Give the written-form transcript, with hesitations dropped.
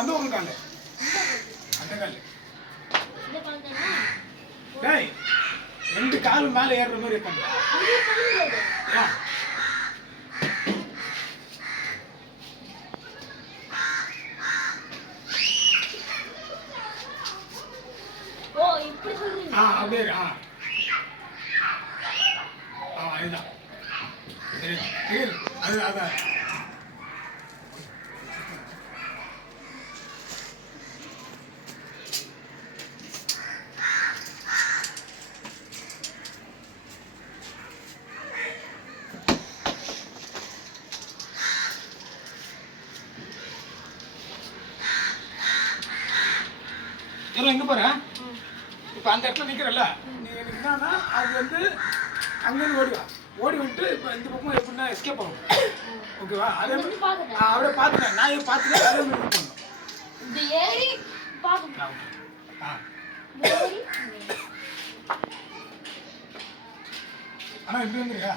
அந்த பக்கம் கால அந்த கால் டேய் 2 கால் மேல ஏறுற மாதிரி இருக்காங்க. ஓ இப்படி சொல்றீங்க. அப்படியே இதுதான் சரி அது அதான் எங்க போற இப்போ அந்த இடத்துல நிற்கிறல்ல நீ எனக்கு என்னன்னா அது வந்து அங்கேருந்து ஓடிவா ஓடி விட்டு இப்போ இந்த பக்கம் எப்படின்னா எஸ்கேப் ஆகும். ஓகேவா அதே மாதிரி அவரை பார்த்துட்டேன் நான் பார்த்துட்டு அதே மாதிரி பண்ணணும். இந்த ஏரி பார்க்கணும். ஆனால் இப்படி வந்துருக்கா